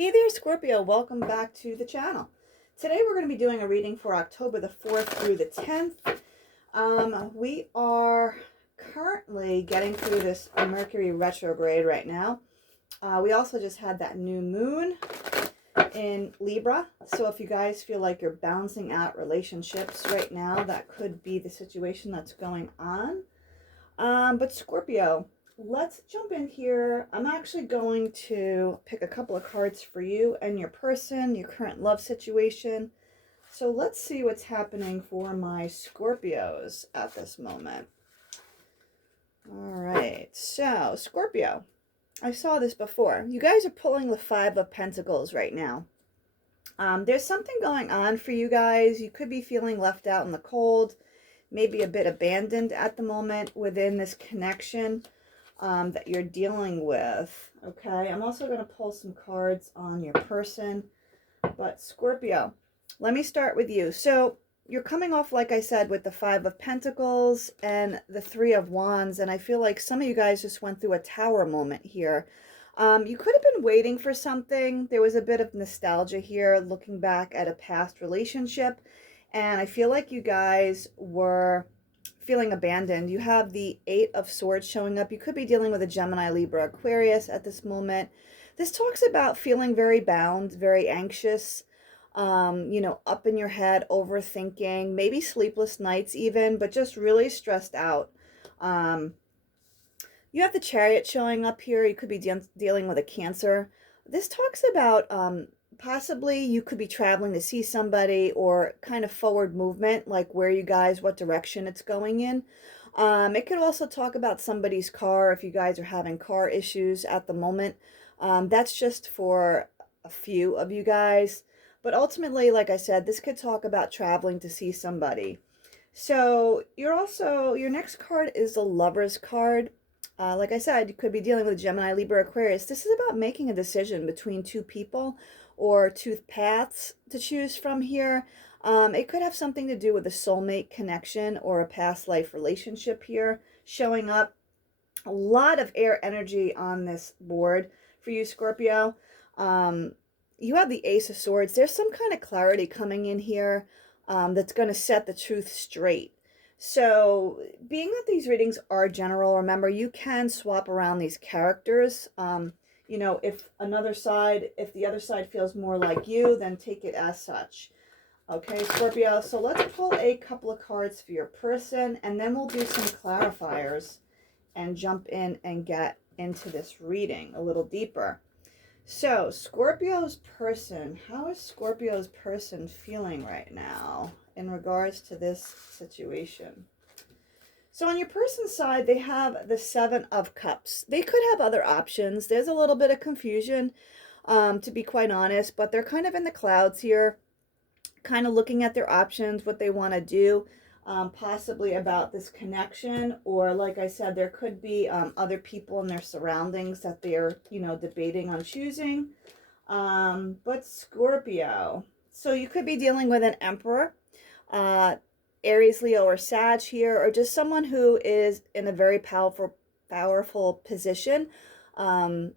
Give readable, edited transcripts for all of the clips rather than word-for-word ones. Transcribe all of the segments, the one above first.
Hey there, Scorpio. Welcome back to the channel. Today we're going to be doing a reading for October the 4th through the 10th. We are currently getting through this Mercury retrograde right now. We also just had that new moon in Libra. So if you guys feel like you're balancing out relationships right now, that could be the situation that's going on. But Scorpio, let's jump in here. I'm actually going to pick a couple of cards for you and your person, your current love situation. So let's see what's happening for my Scorpios at this moment. All right, so Scorpio, I saw this before. You guys are pulling the Five of Pentacles right now. There's something going on for you guys. You could be feeling left out in the cold, maybe a bit abandoned at the moment within this connection that you're dealing with. Okay, I'm also going to pull some cards on your person. But Scorpio, let me start with you. So you're coming off, like I said, with the Five of Pentacles and the Three of Wands. And I feel like some of you guys just went through a tower moment here. You could have been waiting for something. There was a bit of nostalgia here, looking back at a past relationship. And I feel like you guys were feeling abandoned. You have the Eight of Swords showing up. You could be dealing with a Gemini, Libra, Aquarius at this moment. This talks about feeling very bound, very anxious, up in your head, overthinking, maybe sleepless nights even, but just really stressed out. You have the Chariot showing up here. You could be dealing with a Cancer. This talks about possibly you could be traveling to see somebody, or kind of forward movement, like where you guys, what direction it's going in. It could also talk about somebody's car if you guys are having car issues at the moment. That's just for a few of you guys. But ultimately, like I said, this could talk about traveling to see somebody. So your next card is the Lover's card. Like I said, you could be dealing with Gemini, Libra, Aquarius. This is about making a decision between two people or two paths to choose from here. It could have something to do with a soulmate connection or a past life relationship here showing up. A lot of air energy on this board for you, Scorpio. You have the Ace of Swords. There's some kind of clarity coming in here that's going to set the truth straight. So being that these readings are general, remember, you can swap around these characters. If the other side feels more like you, then take it as such. Okay, Scorpio, so let's pull a couple of cards for your person, and then we'll do some clarifiers and jump in and get into this reading a little deeper. So, Scorpio's person, how is Scorpio's person feeling right now in regards to this situation? So on your person's side, they have the Seven of Cups. They could have other options. There's a little bit of confusion, to be quite honest, but they're kind of in the clouds here, kind of looking at their options, what they want to do, possibly about this connection, or like I said, there could be other people in their surroundings that they're, debating on choosing. But Scorpio, so you could be dealing with an Emperor, Aries, Leo, or Sag here, or just someone who is in a very powerful position.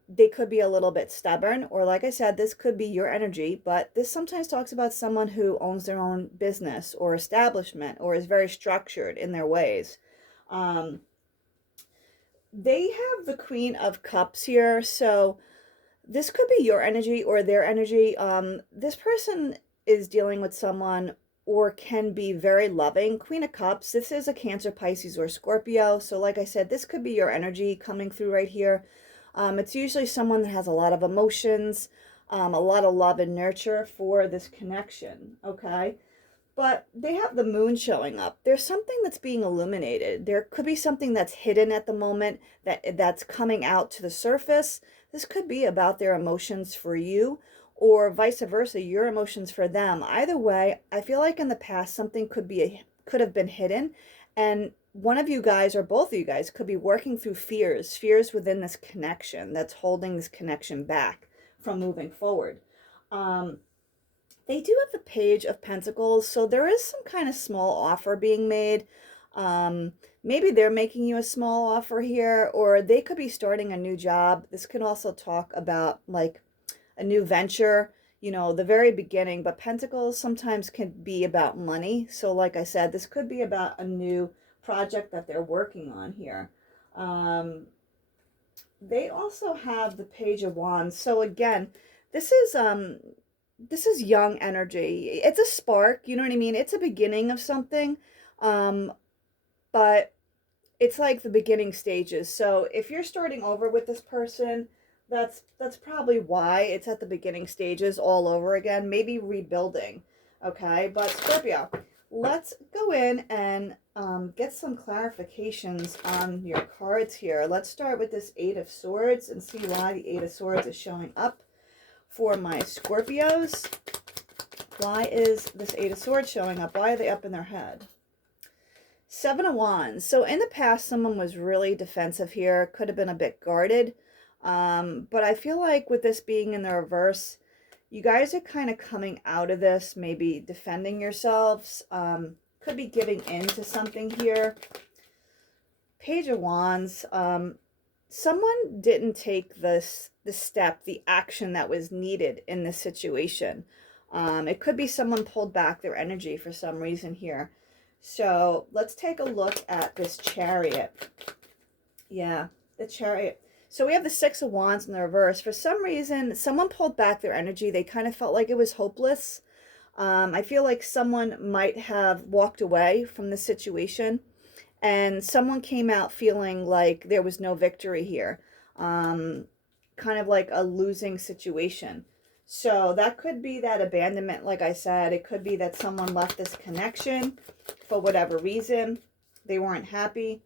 They could be a little bit stubborn, or like I said, this could be your energy, but this sometimes talks about someone who owns their own business or establishment, or is very structured in their ways. They have the Queen of Cups here, so this could be your energy or their energy. This person is dealing with someone, or can be very loving. Queen of Cups, this is a Cancer, Pisces, or Scorpio. So like I said, this could be your energy coming through right here. It's usually someone that has a lot of emotions, a lot of love and nurture for this connection, okay? But they have the Moon showing up. There's something that's being illuminated. There could be something that's hidden at the moment that's coming out to the surface. This could be about their emotions for you, or vice versa, your emotions for them. Either way, I feel like in the past something could have been hidden, and one of you guys or both of you guys could be working through fears within this connection that's holding this connection back from moving forward. They do have the Page of Pentacles, so there is some kind of small offer being made. Maybe they're making you a small offer here, or they could be starting a new job. This could also talk about like a new venture, you know, the very beginning. But Pentacles sometimes can be about money. So like I said, this could be about a new project that they're working on here. They also have the Page of Wands. So again, this is young energy. It's a spark, you know what I mean? It's a beginning of something. Um, but it's like the beginning stages. So if you're starting over with this person, that's probably why it's at the beginning stages all over again, maybe rebuilding. Okay, but Scorpio, let's go in and get some clarifications on your cards here. Let's start with this Eight of Swords and see why the Eight of Swords is showing up for my Scorpios. Why is this Eight of Swords showing up? Why are they up in their head? Seven of Wands. So in the past, someone was really defensive here. Could have been a bit guarded. But I feel like with this being in the reverse, you guys are kind of coming out of this, maybe defending yourselves. Could be giving in to something here. Page of Wands. Someone didn't take the step, the action that was needed in this situation. It could be someone pulled back their energy for some reason here. So let's take a look at this Chariot. Yeah, the Chariot. So we have the Six of Wands in the reverse. For some reason, someone pulled back their energy. They kind of felt like it was hopeless. I feel like someone might have walked away from the situation, and someone came out feeling like there was no victory here. Kind of like a losing situation. So that could be that abandonment, like I said. It could be that someone left this connection for whatever reason. They weren't happy.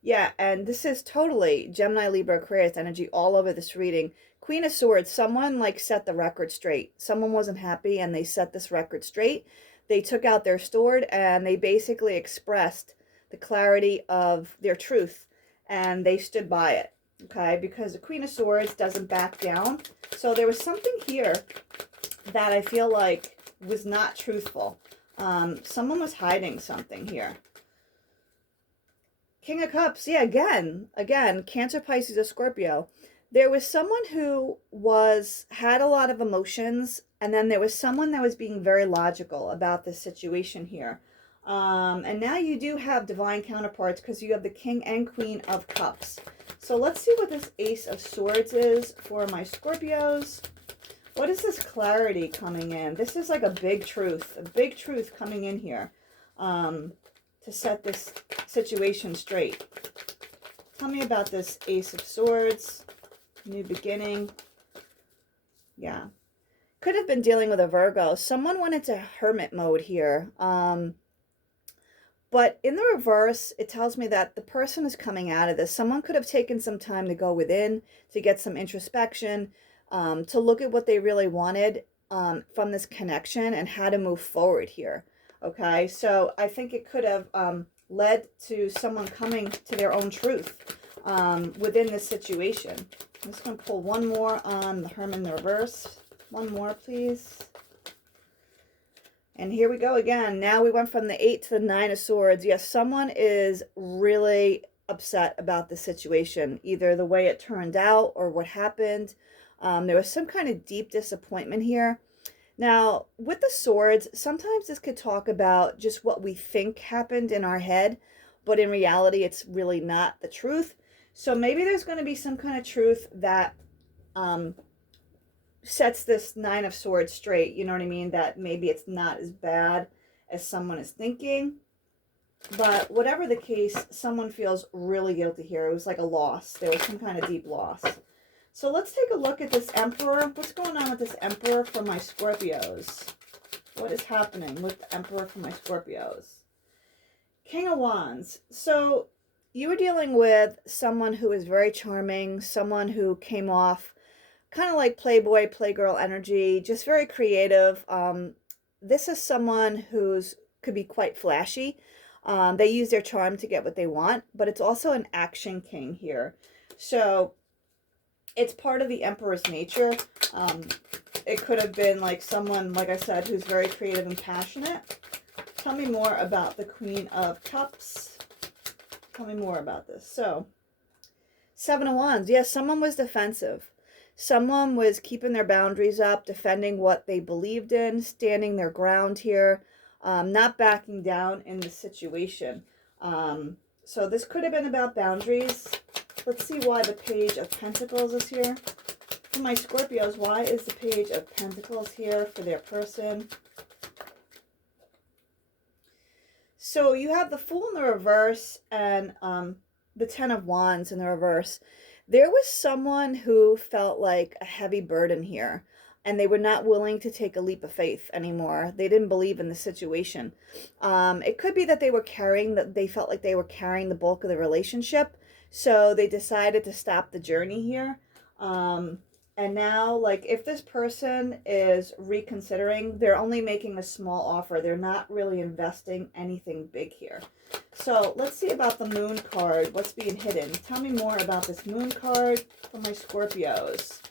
Yeah, and this is totally Gemini, Libra, Aquarius energy all over this reading. Queen of Swords, someone like set the record straight. Someone wasn't happy and they set this record straight. They took out their sword and they basically expressed the clarity of their truth, and they stood by it. Okay, because the Queen of Swords doesn't back down. So there was something here that I feel like was not truthful. Someone was hiding something here. King of Cups, yeah, again, Cancer, Pisces, or Scorpio. There was someone who had a lot of emotions, and then there was someone that was being very logical about this situation here. And now you do have divine counterparts because you have the King and Queen of Cups. So let's see what this Ace of Swords is for my Scorpios. What is this clarity coming in? This is like a big truth coming in here to set this situation straight. Tell me about this Ace of Swords, new beginning. Yeah. Could have been dealing with a Virgo. Someone went into hermit mode here. But in the reverse, it tells me that the person is coming out of this. Someone could have taken some time to go within, to get some introspection, to look at what they really wanted from this connection and how to move forward here. Okay, so I think it could have led to someone coming to their own truth within this situation. I'm just going to pull one more on the Hermit in the reverse. One more, please. And here we go again. Now we went from the 8 to the 9 of Swords. Yes, someone is really upset about the situation, either the way it turned out or what happened. There was some kind of deep disappointment here. Now, with the Swords, sometimes this could talk about just what we think happened in our head, but in reality, it's really not the truth. So maybe there's going to be some kind of truth that sets this Nine of Swords straight, you know what I mean? That maybe it's not as bad as someone is thinking. But whatever the case, someone feels really guilty here. It was like a loss. There was some kind of deep loss. So let's take a look at this Emperor. What's going on with this Emperor for my Scorpios? What is happening with the Emperor for my Scorpios? King of Wands. So you were dealing with someone who is very charming, someone who came off kind of like playboy, playgirl energy, just very creative. This is someone who's could be quite flashy. They use their charm to get what they want, but it's also an action king here. So it's part of the Emperor's nature. It could have been like someone, like I said, who's very creative and passionate. Tell me more about the Queen of Cups. Tell me more about this. So, Seven of Wands. Yes, someone was defensive. Someone was keeping their boundaries up, defending what they believed in, standing their ground here, not backing down in the situation. So this could have been about boundaries. Let's see why the Page of Pentacles is here. For my Scorpios, why is the Page of Pentacles here for their person? So you have the Fool in the reverse and the Ten of Wands in the reverse. There was someone who felt like a heavy burden here, and they were not willing to take a leap of faith anymore. They didn't believe in the situation. It could be that they felt like they were carrying the bulk of the relationship, so they decided to stop the journey here. And now, like, if this person is reconsidering, they're only making a small offer. They're not really investing anything big here. So let's see about the Moon card. What's being hidden? Tell me more about this Moon card for my Scorpios.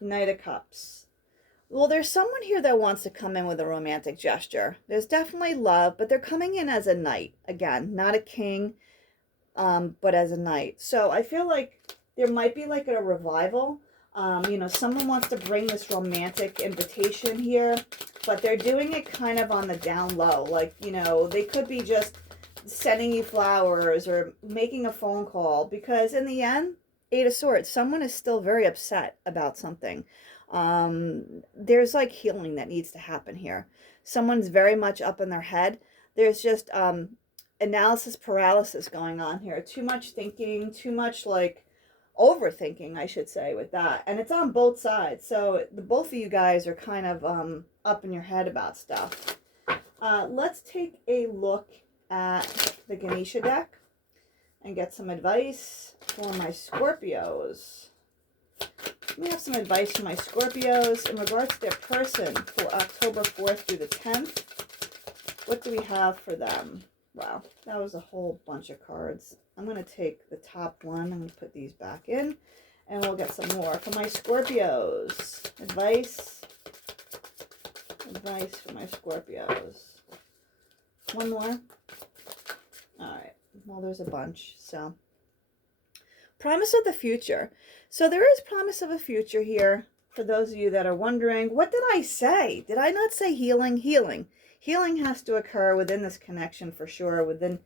Knight of Cups. Well, there's someone here that wants to come in with a romantic gesture. There's definitely love, but they're coming in as a knight. Again, not a king, but as a knight. So I feel like there might be like a revival. You know, someone wants to bring this romantic invitation here, but they're doing it kind of on the down low. Like, you know, they could be just sending you flowers or making a phone call, because in the end, Eight of Swords, someone is still very upset about something. There's like healing that needs to happen here. Someone's very much up in their head. There's just analysis paralysis going on here. Too much thinking, too much like overthinking, I should say, with that. And it's on both sides. So the both of you guys are kind of up in your head about stuff. Let's take a look at the Ganesha deck and get some advice for my Scorpios. Let me have some advice for my Scorpios in regards to their person for October 4th through the 10th. What do we have for them? Wow, that was a whole bunch of cards. I'm going to take the top one. I'm going to put these back in, and we'll get some more. For my Scorpios, advice for my Scorpios. One more. All right. Well, there's a bunch. So, promise of the future. So there is promise of a future here. For those of you that are wondering, what did I say? Did I not say healing? Healing. Healing has to occur within this connection for sure, within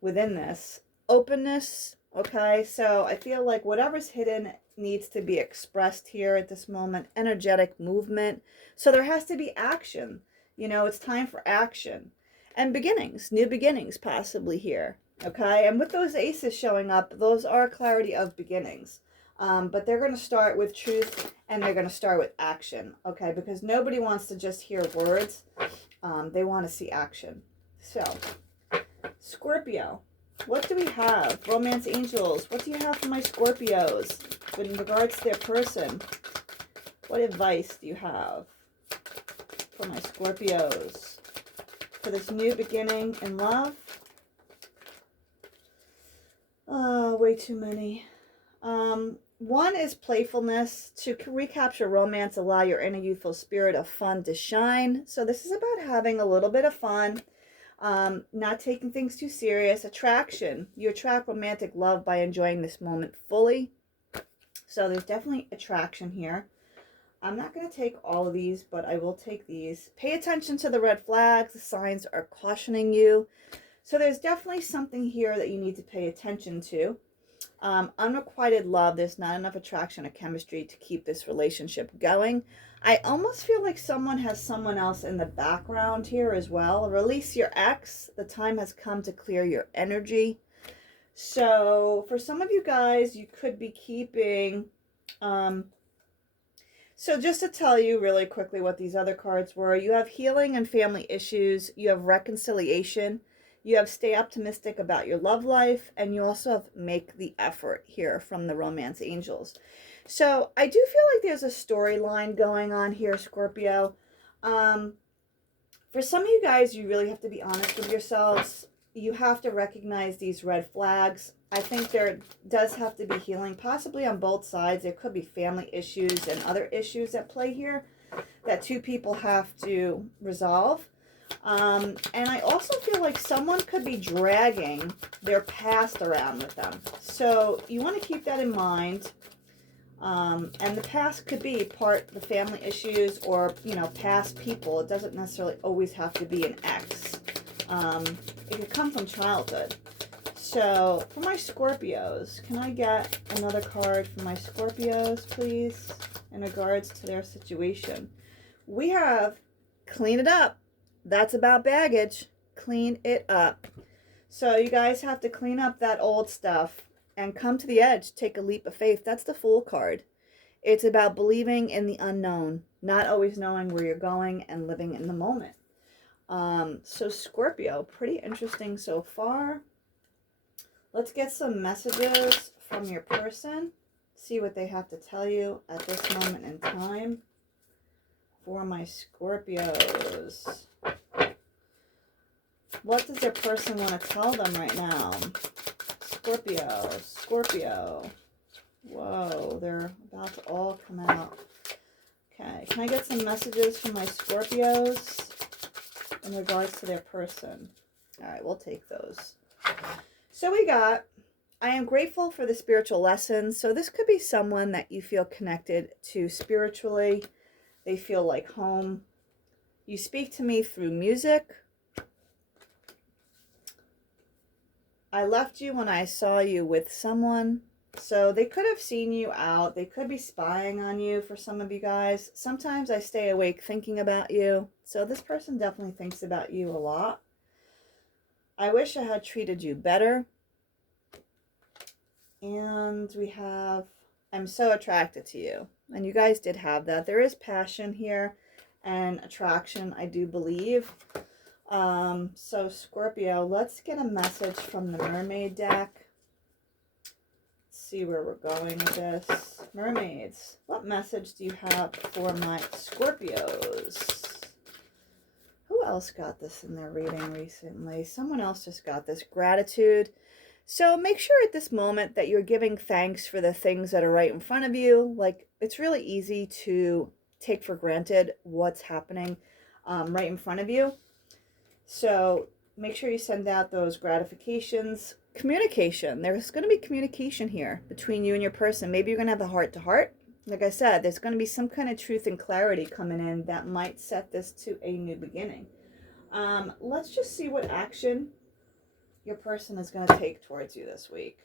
this. Openness, okay? So I feel like whatever's hidden needs to be expressed here at this moment. Energetic movement. So there has to be action. You know, it's time for action. And beginnings, new beginnings possibly here, okay? And with those aces showing up, those are clarity of beginnings. But they're going to start with truth, and they're going to start with action, okay? Because nobody wants to just hear words. They want to see action. So, Scorpio, what do we have? Romance angels, what do you have for my Scorpios in regards to their person? What advice do you have for my Scorpios for this new beginning in love? Oh, way too many. One is playfulness. To recapture romance, allow your inner youthful spirit of fun to shine. So this is about having a little bit of fun, not taking things too serious. Attraction. You attract romantic love by enjoying this moment fully. So there's definitely attraction here. I'm not going to take all of these, but I will take these. Pay attention to the red flags. The signs are cautioning you. So there's definitely something here that you need to pay attention to. Unrequited love, there's not enough attraction or chemistry to keep this relationship going. I almost feel like someone has someone else in the background here as well. Release your ex. The time has come to clear your energy. So for some of you guys, you could be keeping... So just to tell you really quickly what these other cards were, you have healing and family issues. You have reconciliation. You have stay optimistic about your love life, and you also have make the effort here from the romance angels. So I do feel like there's a storyline going on here, Scorpio. For some of you guys, you really have to be honest with yourselves. You have to recognize these red flags. I think there does have to be healing, possibly on both sides. There could be family issues and other issues at play here that two people have to resolve. And I also feel like someone could be dragging their past around with them. So you want to keep that in mind. And the past could be the family issues or, you know, past people. It doesn't necessarily always have to be an ex. It could come from childhood. So for my Scorpios, can I get another card for my Scorpios, please, in regards to their situation? We have clean it up. That's about baggage. Clean it up. So you guys have to clean up that old stuff and come to the edge. Take a leap of faith. That's the Fool card. It's about believing in the unknown, not always knowing where you're going and living in the moment. So Scorpio, pretty interesting so far. Let's get some messages from your person. See what they have to tell you at this moment in time for my Scorpios. What does their person want to tell them right now? Scorpio, Scorpio. Whoa, they're about to all come out. Okay, can I get some messages from my Scorpios in regards to their person? All right, we'll take those. So we got, I am grateful for the spiritual lessons. So this could be someone that you feel connected to spiritually. They feel like home. You speak to me through music. I left you when I saw you with someone. So they could have seen you out. They could be spying on you for some of you guys. Sometimes I stay awake thinking about you. So this person definitely thinks about you a lot. I wish I had treated you better. And we have, I'm so attracted to you. And you guys did have that. There is passion here and attraction, I do believe. So Scorpio, let's get a message from the Mermaid deck. See where we're going with this. Mermaids, what message do you have for my Scorpios? Who else got this in their reading recently? Someone else just got this. Gratitude. So make sure at this moment that you're giving thanks for the things that are right in front of you. Like, it's really easy to take for granted what's happening right in front of you. So make sure you send out those gratifications. Communication. There's going to be communication here between you and your person. Maybe you're going to have a heart-to-heart. Like I said, there's going to be some kind of truth and clarity coming in that might set this to a new beginning. Let's just see what action your person is going to take towards you this week.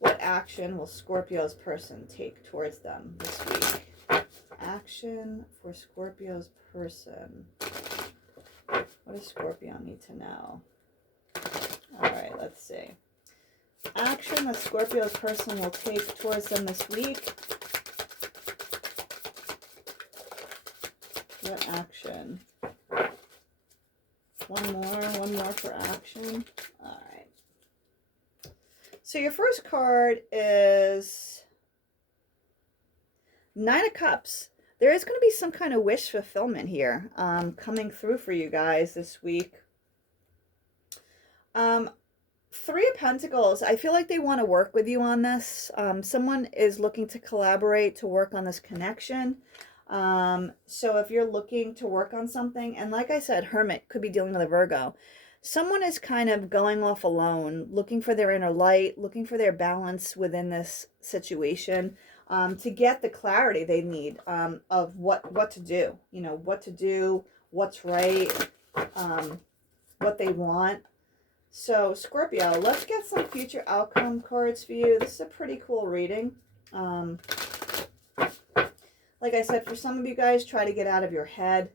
What action will Scorpio's person take towards them this week? Action for Scorpio's person. What does Scorpio need to know? All right, let's see. Action that Scorpio's person will take towards them this week. What action? One more for action. All right. So your first card is Nine of Cups. There is going to be some kind of wish fulfillment here coming through for you guys this week. Three of Pentacles. I feel like they want to work with you on this. Someone is looking to collaborate to work on this connection. So if you're looking to work on something, and like I said, Hermit could be dealing with a Virgo. Someone is kind of going off alone, looking for their inner light, looking for their balance within this situation, to get the clarity they need of what to do. You know, what to do, what's right, what they want. So Scorpio, let's get some future outcome cards for you. This is a pretty cool reading. Like I said, for some of you guys, try to get out of your head,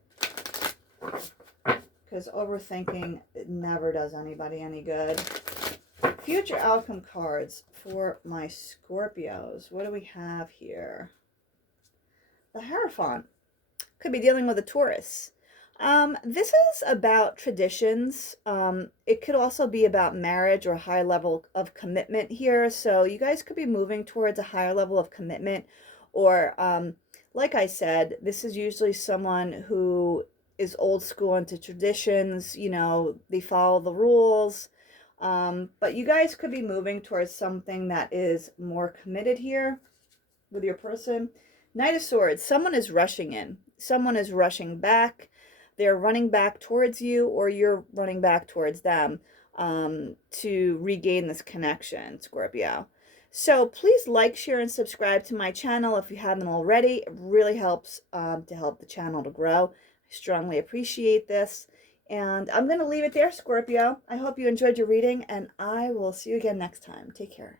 because overthinking, it never does anybody any good. Future outcome cards for my Scorpios. What do we have here? The Hierophant. Could be dealing with a Taurus. This is about traditions. It could also be about marriage or a high level of commitment here. So you guys could be moving towards a higher level of commitment, or like I said, this is usually someone who is old school into traditions. You know, they follow the rules. But you guys could be moving towards something that is more committed here with your person. Knight of Swords. Someone is rushing in. Someone is rushing back. they're running back towards you or you're running back towards them to regain this connection, Scorpio. So please like, share, and subscribe to my channel if you haven't already. It really helps to help the channel to grow. I strongly appreciate this. And I'm going to leave it there, Scorpio. I hope you enjoyed your reading, and I will see you again next time. Take care.